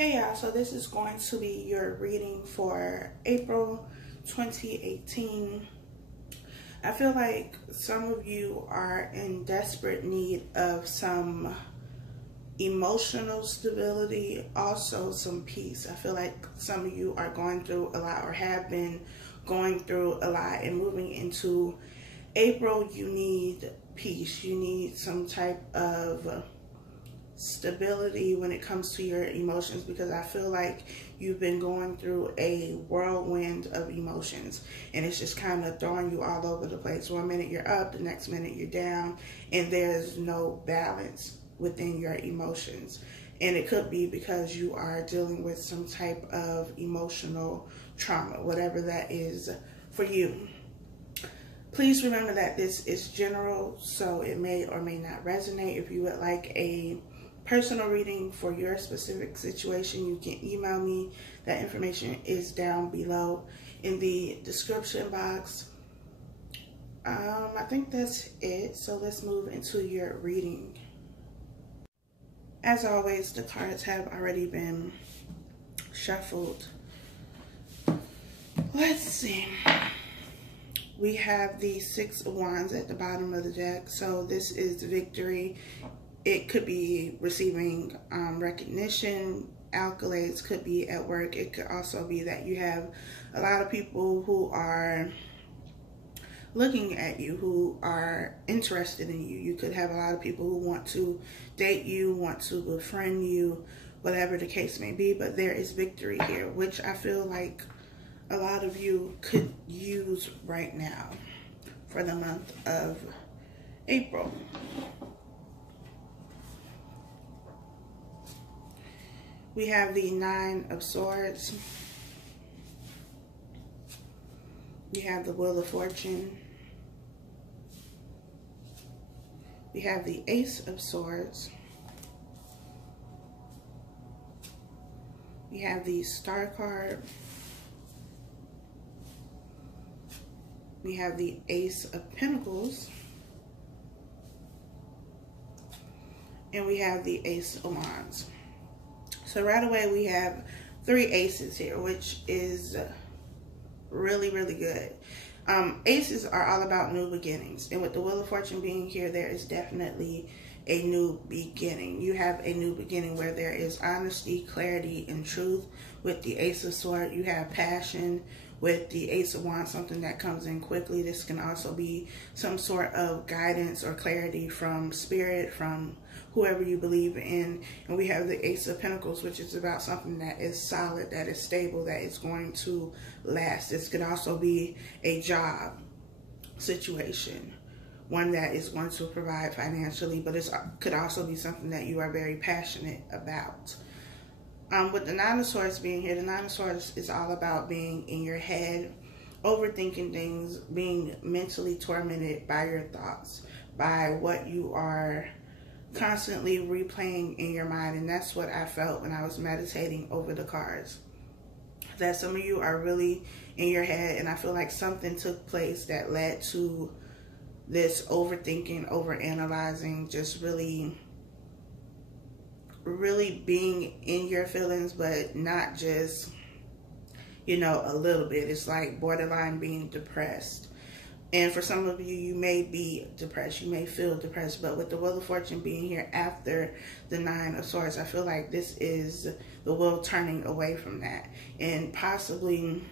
Hey y'all, so this is going to be your reading for April 2018. I feel like some of you are in desperate need of some emotional stability, also some peace. I feel like some of you are going through a lot or have been going through a lot, and moving into April, you need peace. You need some type of stability when it comes to your emotions, because I feel like you've been going through a whirlwind of emotions and it's just kind of throwing you all over the place. One minute you're up, the next minute you're down, and there's no balance within your emotions. And it could be because you are dealing with some type of emotional trauma, whatever that is for you. Please remember that this is general, so it may or may not resonate. If you would like a personal reading for your specific situation, you can email me. That information is down below in the description box. I think that's it. So let's move into your reading. As always, the cards have already been shuffled. Let's see. We have the Six of Wands at the bottom of the deck. So this is victory. It could be receiving recognition, accolades, could be at work. It could also be that you have a lot of people who are looking at you, who are interested in you. You could have a lot of people who want to date you, want to befriend you, whatever the case may be. But there is victory here, which I feel like a lot of you could use right now for the month of April. We have the Nine of Swords. We have the Wheel of Fortune. We have the Ace of Swords. We have the Star card. We have the Ace of Pentacles. And we have the Ace of Wands. So right away we have three aces here, which is really, really good. Aces are all about new beginnings. And with the Wheel of Fortune being here, there is definitely a new beginning. You have a new beginning where there is honesty, clarity, and truth. With the Ace of Swords, you have passion. With the Ace of Wands, something that comes in quickly. This can also be some sort of guidance or clarity from spirit, from whoever you believe in. And we have the Ace of Pentacles, which is about something that is solid, that is stable, that is going to last. This could also be a job situation, one that is going to provide financially, but it could also be something that you are very passionate about. With the Nine of Swords being here, the Nine of Swords is all about being in your head, overthinking things, being mentally tormented by your thoughts, by what you are constantly replaying in your mind. And that's what I felt when I was meditating over the cards. That some of you are really in your head, and I feel like something took place that led to this overthinking, overanalyzing, just really being in your feelings, but not just, you know, a little bit. It's like borderline being depressed. And for some of you, you may be depressed. You may feel depressed. But with the Wheel of Fortune being here after the Nine of Swords, I feel like this is the wheel turning away from that. And possibly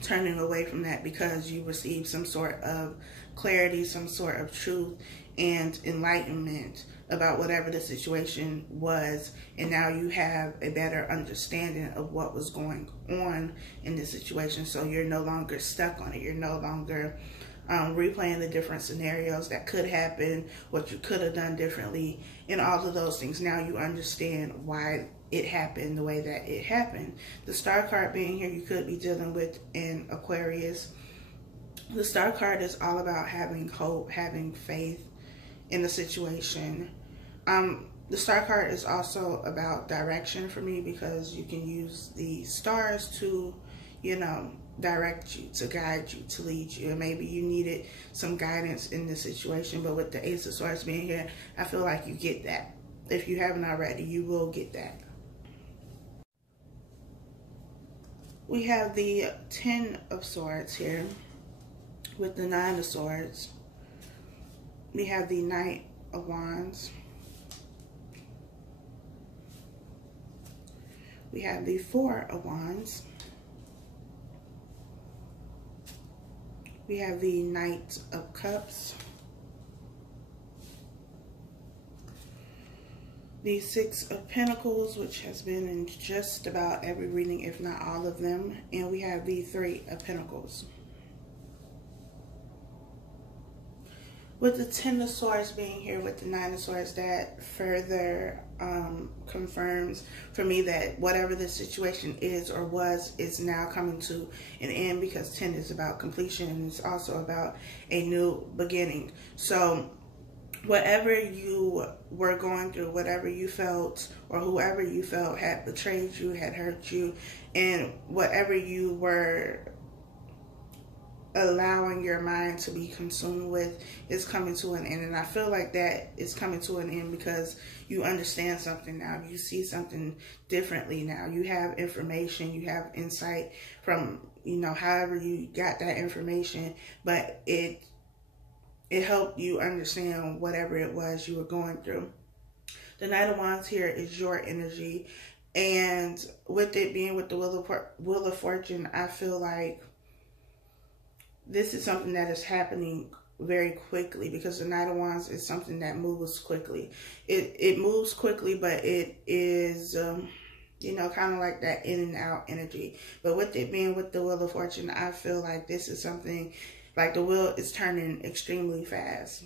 turning away from that because you received some sort of clarity, some sort of truth and enlightenment about whatever the situation was, and now you have a better understanding of what was going on in the situation. So you're no longer stuck on it. You're no longer replaying the different scenarios that could happen, what you could have done differently, and all of those things. Now you understand why it happened the way that it happened. The Star card being here, you could be dealing with an Aquarius. The Star card is all about having hope, having faith in the situation. The Star card is also about direction for me, because you can use the stars to, you know, direct you, to guide you, to lead you. And maybe you needed some guidance in this situation, but with the Ace of Swords being here, I feel like you get that. If you haven't already, you will get that. We have the Ten of Swords here with the Nine of Swords. We have the Knight of Wands. We have the Four of Wands. We have the Knight of Cups. The Six of Pentacles, which has been in just about every reading, if not all of them. And we have the Three of Pentacles. With the Ten of Swords being here with the Nine of Swords, that further confirms for me that whatever the situation is or was is now coming to an end, because 10 is about completion and it's also about a new beginning. So whatever you were going through, whatever you felt or whoever you felt had betrayed you, had hurt you, and whatever you were allowing your mind to be consumed with is coming to an end. And I feel like that is coming to an end because you understand something now. You see something differently now. You have information, you have insight from, you know, however you got that information, but it helped you understand whatever it was you were going through. The Knight of Wands here is your energy, and with it being with the Wheel of Fortune, I feel like this is something that is happening very quickly, because the Knight of Wands is something that moves quickly. It moves quickly, but it is, you know, kind of like that in and out energy. But with it being with the Wheel of Fortune, I feel like this is something, like the wheel is turning extremely fast.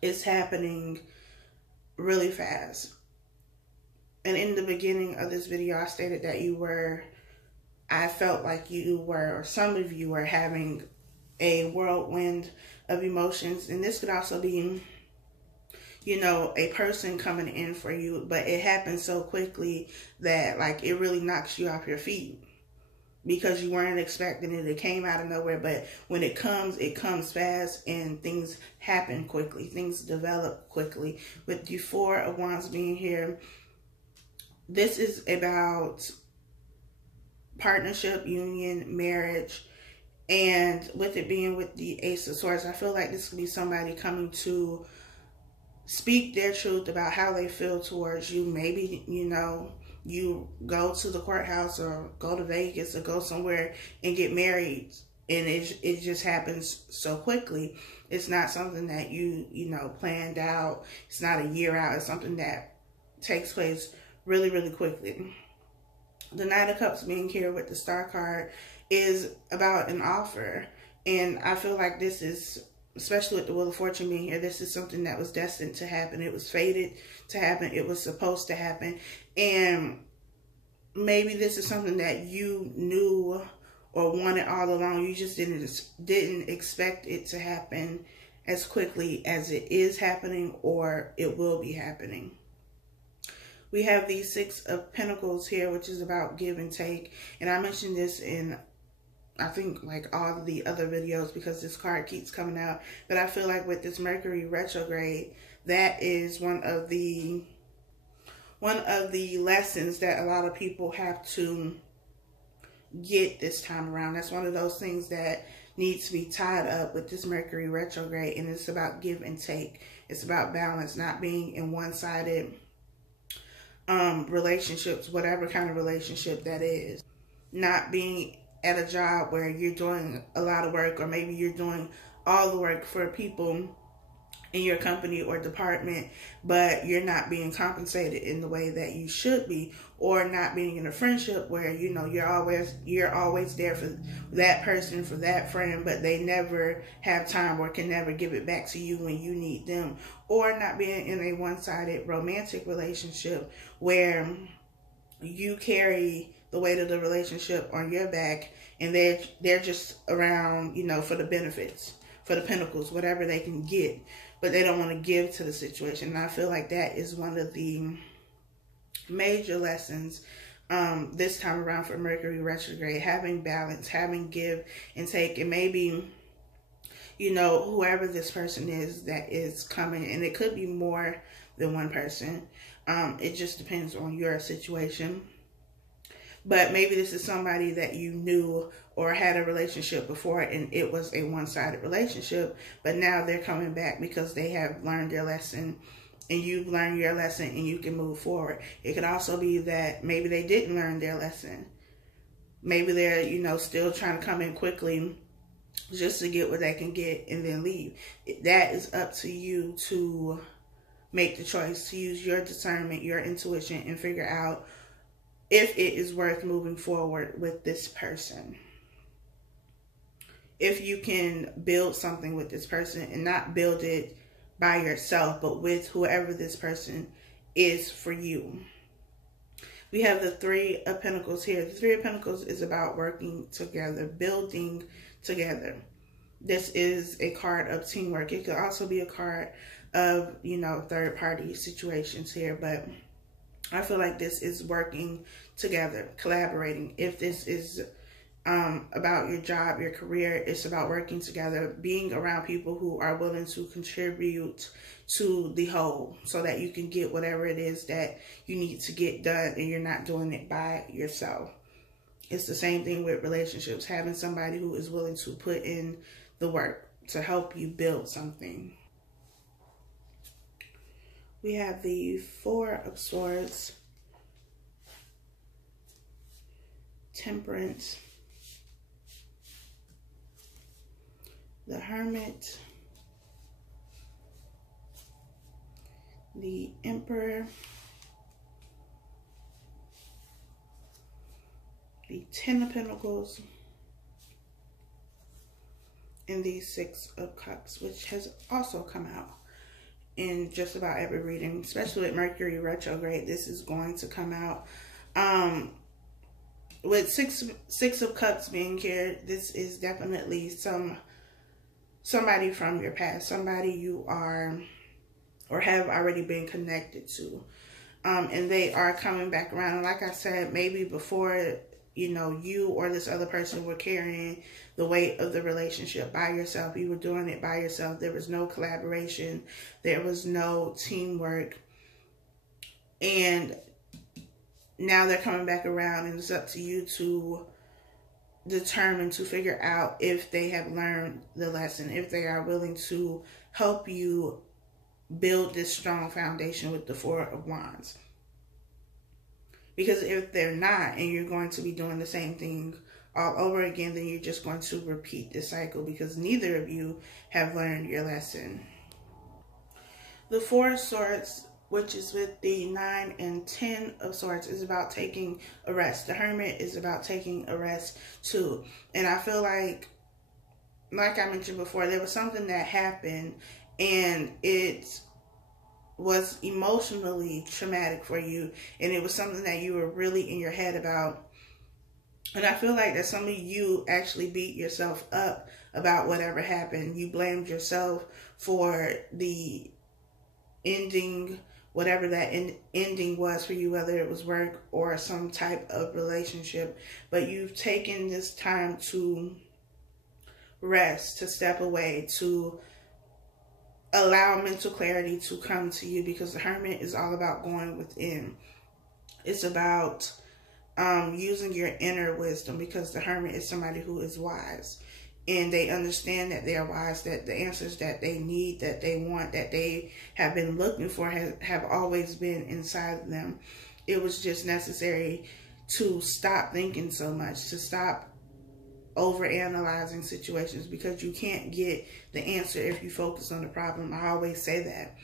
It's happening really fast. And in the beginning of this video, I stated that I felt like you were, or some of you were having a whirlwind of emotions. And this could also be, you know, a person coming in for you, but it happens so quickly that like it really knocks you off your feet because you weren't expecting it. It came out of nowhere, but when it comes fast and things happen quickly. Things develop quickly. With the Four of Wands being here, this is about partnership, union, marriage, and with it being with the Ace of Swords, I feel like this could be somebody coming to speak their truth about how they feel towards you. Maybe, you know, you go to the courthouse or go to Vegas or go somewhere and get married, and it just happens so quickly. It's not something that you know, planned out. It's not a year out. It's something that takes place really, really quickly. The Knight of Cups being here with the Star card is about an offer. And I feel like this is, especially with the Wheel of Fortune being here, this is something that was destined to happen. It was fated to happen. It was supposed to happen. And maybe this is something that you knew or wanted all along. You just didn't expect it to happen as quickly as it is happening, or it will be happening. We have the Six of Pentacles here, which is about give and take. And I mentioned this in, I think, like all of the other videos, because this card keeps coming out. But I feel like with this Mercury retrograde, that is one of the lessons that a lot of people have to get this time around. That's one of those things that needs to be tied up with this Mercury retrograde. And it's about give and take. It's about balance, not being in one-sided relationships, whatever kind of relationship that is. Not being at a job where you're doing a lot of work, or maybe you're doing all the work for people in your company or department, but you're not being compensated in the way that you should be, or not being in a friendship where, you know, you're always there for that person, for that friend, but they never have time or can never give it back to you when you need them. Or not being in a one-sided romantic relationship where you carry the weight of the relationship on your back, and they're just around, you know, for the benefits, for the pentacles, whatever they can get, but they don't want to give to the situation. And I feel like that is one of the major lessons this time around for Mercury retrograde. Having balance, having give and take. And maybe, you know, whoever this person is that is coming, and it could be more than one person. It just depends on your situation. But maybe this is somebody that you knew or had a relationship before and it was a one-sided relationship, but now they're coming back because they have learned their lesson and you've learned your lesson and you can move forward. It could also be that maybe they didn't learn their lesson. Maybe they're, you know, still trying to come in quickly just to get what they can get and then leave. That is up to you to make the choice, to use your discernment, your intuition, and figure out if it is worth moving forward with this person. If you can build something with this person and not build it by yourself, but with whoever this person is for you. We have the Three of Pentacles here. The Three of Pentacles is about working together, building together. This is a card of teamwork. It could also be a card of, you know, third party situations here, but I feel like this is working together, collaborating. If this is about your job, your career, it's about working together, being around people who are willing to contribute to the whole so that you can get whatever it is that you need to get done and you're not doing it by yourself. It's the same thing with relationships, having somebody who is willing to put in the work to help you build something. We have the Four of Swords, Temperance, the Hermit, the Emperor, the Ten of Pentacles, and the Six of Cups, which has also come out in just about every reading, especially with Mercury retrograde. This is going to come out. With six of Cups being here, this is definitely somebody from your past, somebody you are or have already been connected to. And they are coming back around. And like I said, maybe before, you know, you or this other person were carrying the weight of the relationship by yourself. You were doing it by yourself. There was no collaboration. There was no teamwork. And now they're coming back around, and it's up to you to determine, to figure out if they have learned the lesson, if they are willing to help you build this strong foundation with the Four of Wands. Because if they're not, and you're going to be doing the same thing all over again, then you're just going to repeat this cycle because neither of you have learned your lesson. The Four of Swords, which is with the 9 and 10 of Swords, is about taking a rest. The Hermit is about taking a rest too. And I feel like I mentioned before, there was something that happened and it was emotionally traumatic for you, and it was something that you were really in your head about. And I feel like that some of you actually beat yourself up about whatever happened. You blamed yourself for the ending, whatever that ending was for you, whether it was work or some type of relationship. But you've taken this time to rest, to step away, to allow mental clarity to come to you, because the Hermit is all about going within. It's about using your inner wisdom, because the Hermit is somebody who is wise. And they understand that they are wise, that the answers that they need, that they want, that they have been looking for have always been inside of them. It was just necessary to stop thinking so much, to stop overanalyzing situations, because you can't get the answer if you focus on the problem. I always say that.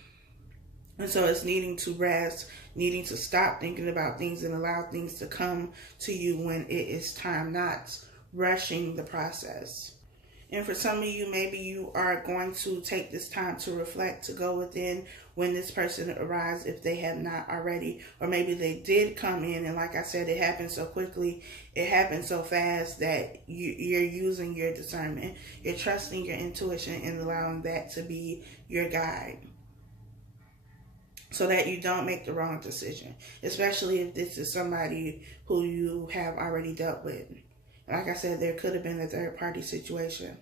And so it's needing to rest, needing to stop thinking about things and allow things to come to you when it is time, not rushing the process. And for some of you, maybe you are going to take this time to reflect, to go within when this person arrives, if they have not already. Or maybe they did come in, and like I said, it happened so quickly, it happened so fast that you're using your discernment. You're trusting your intuition and allowing that to be your guide, so that you don't make the wrong decision, especially if this is somebody who you have already dealt with. Like I said, there could have been a third-party situation.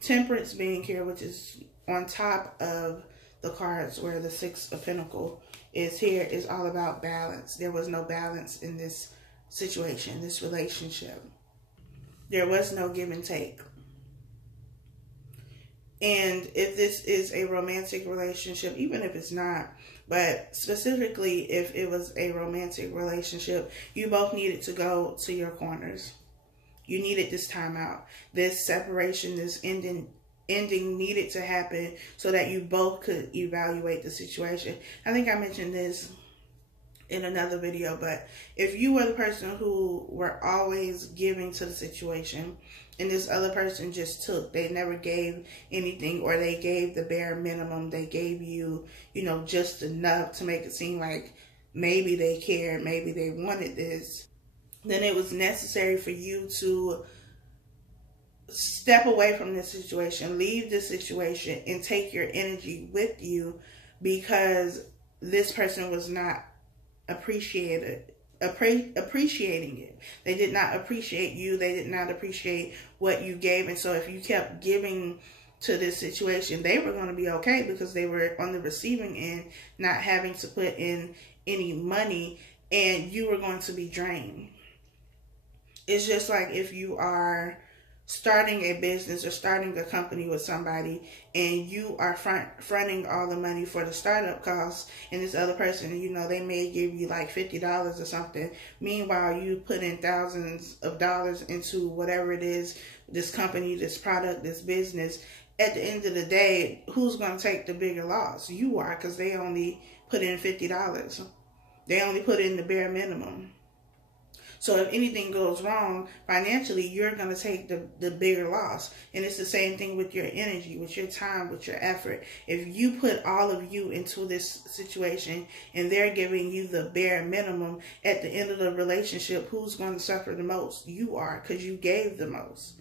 Temperance being here, which is on top of the cards where the Six of Pentacles is here is all about balance. There was no balance in this situation, this relationship. There was no give and take. And if this is a romantic relationship, even if it's not, but specifically if it was a romantic relationship, you both needed to go to your corners. You needed this time out. This separation, this ending needed to happen so that you both could evaluate the situation. I think I mentioned this in another video, but if you were the person who were always giving to the situation and this other person just took, they never gave anything, or they gave the bare minimum, they gave you, you know, just enough to make it seem like maybe they cared, maybe they wanted this, then it was necessary for you to step away from this situation, leave this situation, and take your energy with you, because this person was not appreciating it. They did not appreciate you. They did not appreciate what you gave. And so if you kept giving to this situation, they were going to be okay because they were on the receiving end, not having to put in any money, and you were going to be drained. It's just like if you are starting a business or starting a company with somebody and you are fronting all the money for the startup costs, and this other person, you know, they may give you like $50 or something. Meanwhile, you put in thousands of dollars into whatever it is, this company, this product, this business. At the end of the day, who's going to take the bigger loss? You are, because they only put in $50. They only put in the bare minimum. So if anything goes wrong financially, you're going to take the bigger loss. And it's the same thing with your energy, with your time, with your effort. If you put all of you into this situation and they're giving you the bare minimum, at the end of the relationship, who's going to suffer the most? You are, because you gave the most.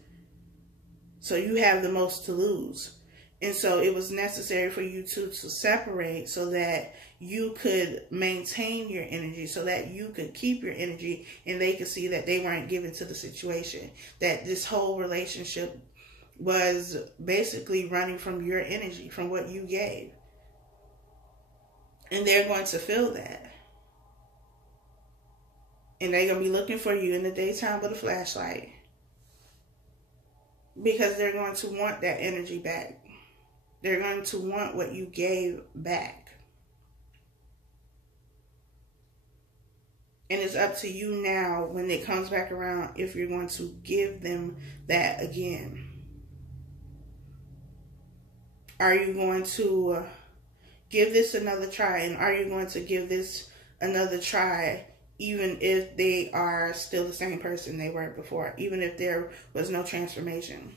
So you have the most to lose. And so it was necessary for you two to separate so that you could maintain your energy, so that you could keep your energy, and they could see that they weren't given to the situation, that this whole relationship was basically running from your energy, from what you gave. And they're going to feel that. And they're going to be looking for you in the daytime with a flashlight, because they're going to want that energy back. They're going to want what you gave back. And it's up to you now, when it comes back around, if you're going to give them that again. Are you going to give this another try? And are you going to give this another try even if they are still the same person they were before? Even if there was no transformation?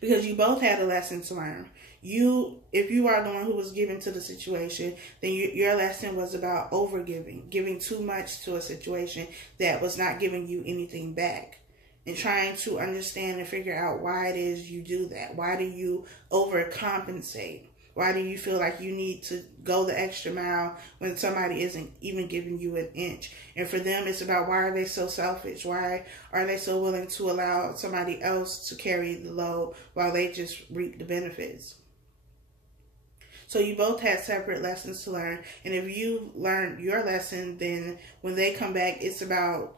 Because you both had a lesson to learn. If you are the one who was given to the situation, then your lesson was about overgiving, giving too much to a situation that was not giving you anything back, and trying to understand and figure out why it is you do that. Why do you overcompensate? Why do you feel like you need to go the extra mile when somebody isn't even giving you an inch? And for them, it's about, why are they so selfish? Why are they so willing to allow somebody else to carry the load while they just reap the benefits? So you both had separate lessons to learn. And if you learned your lesson, then when they come back, it's about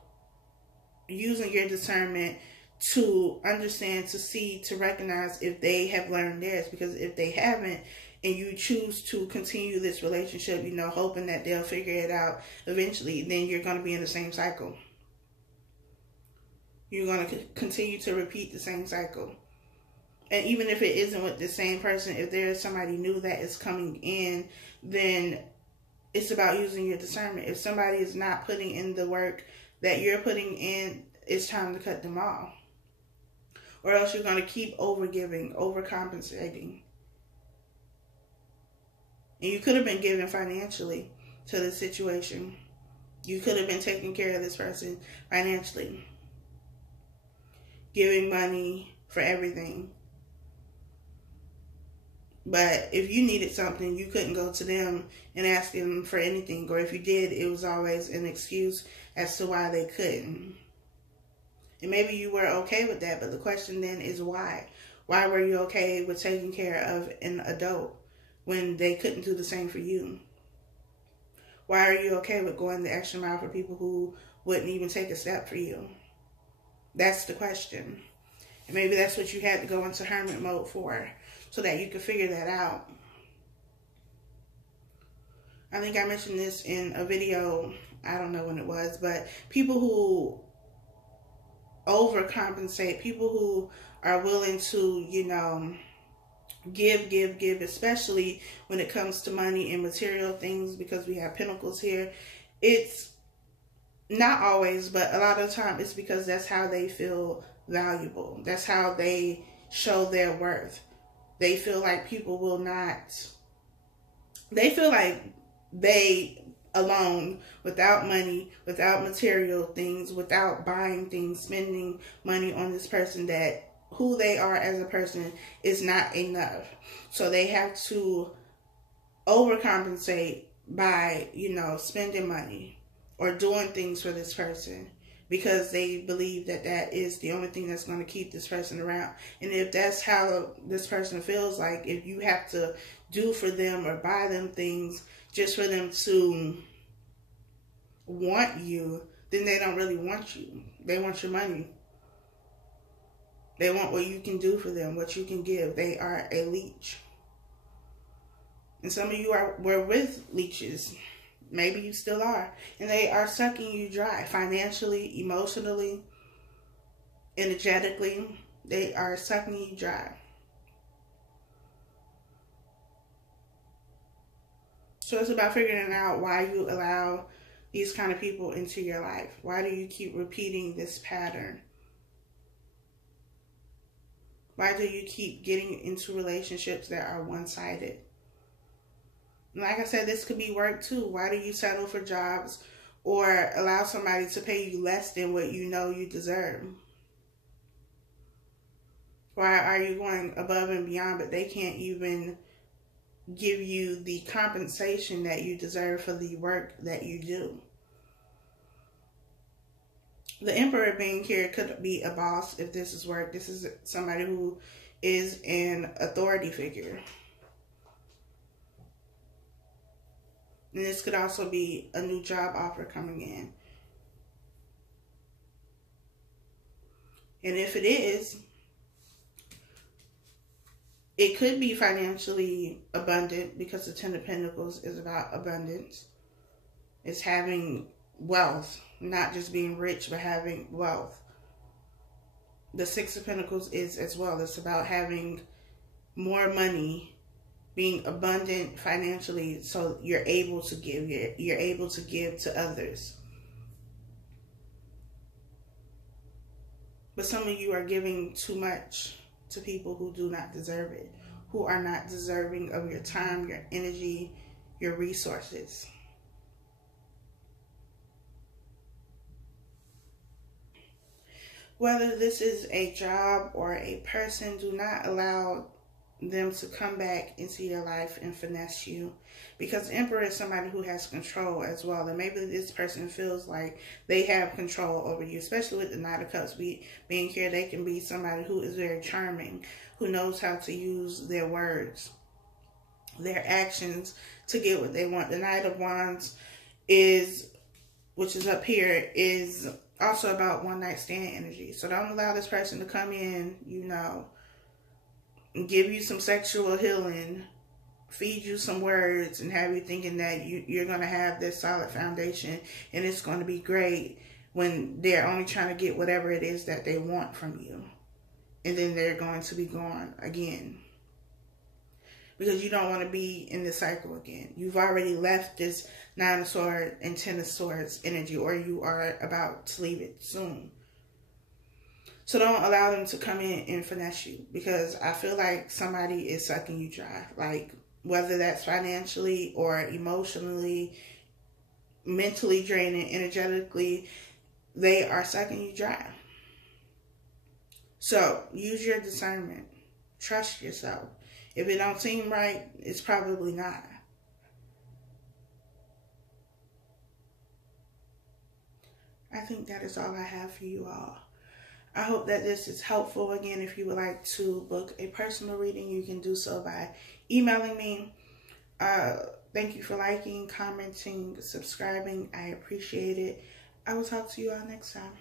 using your discernment to understand, to see, to recognize if they have learned theirs. Because if they haven't, and you choose to continue this relationship, you know, hoping that they'll figure it out eventually, then you're going to be in the same cycle. You're going to continue to repeat the same cycle. And even if it isn't with the same person, if there's somebody new that is coming in, then it's about using your discernment. If somebody is not putting in the work that you're putting in, it's time to cut them off. Or else you're going to keep overgiving, overcompensating. And you could have been given financially to the situation. You could have been taking care of this person financially. Giving money for everything. But if you needed something, you couldn't go to them and ask them for anything. Or if you did, it was always an excuse as to why they couldn't. And maybe you were okay with that, but the question then is why? Why were you okay with taking care of an adult when they couldn't do the same for you? Why are you okay with going the extra mile for people who wouldn't even take a step for you? That's the question. And maybe that's what you had to go into hermit mode for, so that you could figure that out. I think I mentioned this in a video, I don't know when it was, but people who overcompensate, people who are willing to, you know, give, especially when it comes to money and material things, because we have pentacles here. It's not always, but a lot of the time it's because that's how they feel valuable. That's how they show their worth. They feel like people will not, they feel like they alone, without money, without material things, without buying things, spending money on this person, that who they are as a person is not enough. So they have to overcompensate by, you know, spending money or doing things for this person, because they believe that that is the only thing that's going to keep this person around. And if that's how this person feels, like if you have to do for them or buy them things just for them to want you, then they don't really want you. They want your money. They want what you can do for them, what you can give. They are a leech. And some of you were with leeches. Maybe you still are. And they are sucking you dry financially, emotionally, energetically. They are sucking you dry. So it's about figuring out why you allow these kind of people into your life. Why do you keep repeating this pattern? Why do you keep getting into relationships that are one-sided? Like I said, this could be work too. Why do you settle for jobs or allow somebody to pay you less than what you know you deserve? Why are you going above and beyond, but they can't even give you the compensation that you deserve for the work that you do? The Emperor being here could be a boss if this is work. This is somebody who is an authority figure. And this could also be a new job offer coming in. And if it is, it could be financially abundant, because the Ten of Pentacles is about abundance. It's having wealth, not just being rich, but having wealth. The Six of Pentacles is as well. It's about having more money, being abundant financially, so you're able to give. You're able to give to others. But some of you are giving too much to people who do not deserve it, who are not deserving of your time, your energy, your resources. Whether this is a job or a person, do not allow them to come back into your life and finesse you, because the Emperor is somebody who has control as well. And maybe this person feels like they have control over you, especially with the Knight of Cups being here. They can be somebody who is very charming, who knows how to use their words, their actions to get what they want. The Knight of Wands is, which is up here, is also about one night stand energy. So don't allow this person to come in, you know, and give you some sexual healing, feed you some words, and have you thinking that you're going to have this solid foundation and it's going to be great, when they're only trying to get whatever it is that they want from you. And then they're going to be gone again, because you don't want to be in this cycle again. You've already left this Nine of Swords and Ten of Swords energy, or you are about to leave it soon. So don't allow them to come in and finesse you, because I feel like somebody is sucking you dry. Like, whether that's financially or emotionally, mentally draining, energetically, they are sucking you dry. So use your discernment. Trust yourself. If it don't seem right, it's probably not. I think that is all I have for you all. I hope that this is helpful. Again, if you would like to book a personal reading, you can do so by emailing me. Thank you for liking, commenting, subscribing. I appreciate it. I will talk to you all next time.